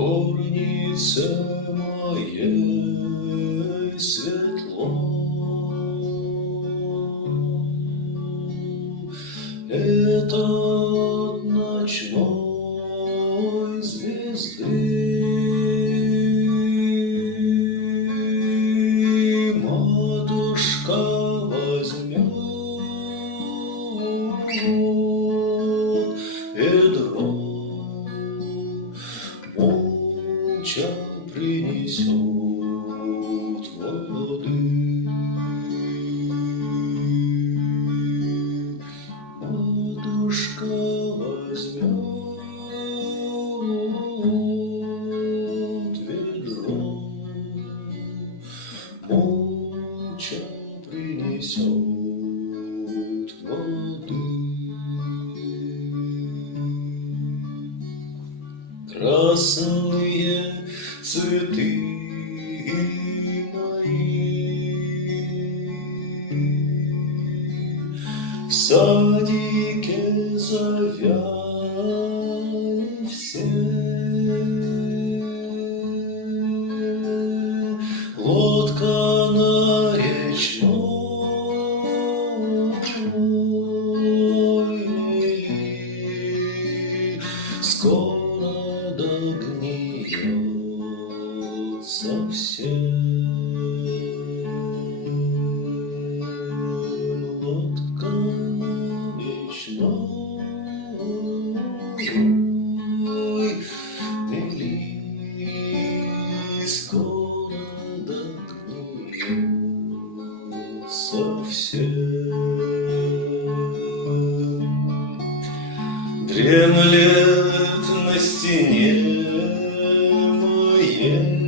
горнице моей светло. Этот ночной звезды матушка возьмет ведро, молча принесет воды. Матушка возьмет ведро, молча принесет воды. Красные цветы мои в садике завяли все. Лодка на речной скоро догниет совсем. Лодка на речной мели скоро догниет совсем. Дремлет на стене моей